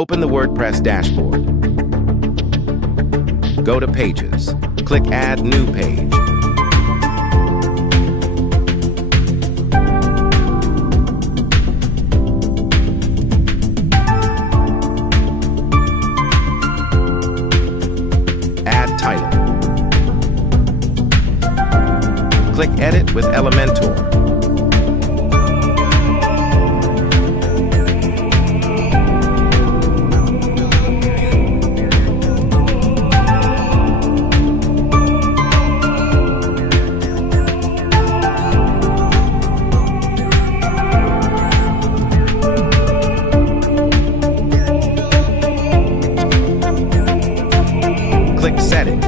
Open the WordPress dashboard. Go to Pages. Click Add New Page. Add title. Click Edit with Elementor. Click Setting.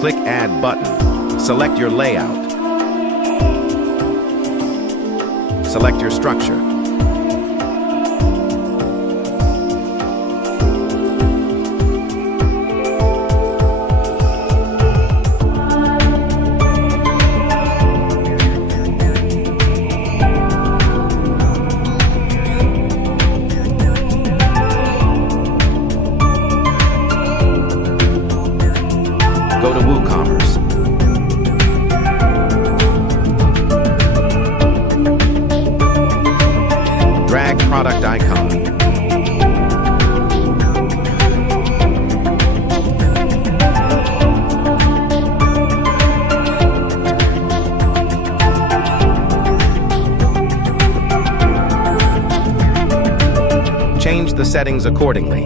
Click Add Button. Select your layout. Select your structure. Go to WooCommerce. Drag product icon. Change the settings accordingly.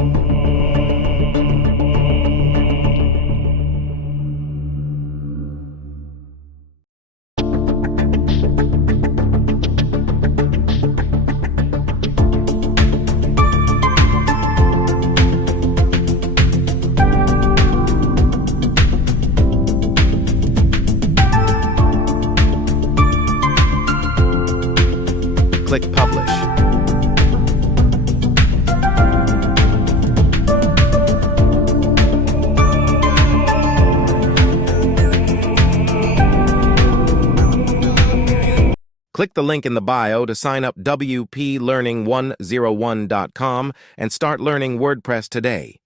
Click Publish. Click the link in the bio to sign up WPLearning101.com and start learning WordPress today.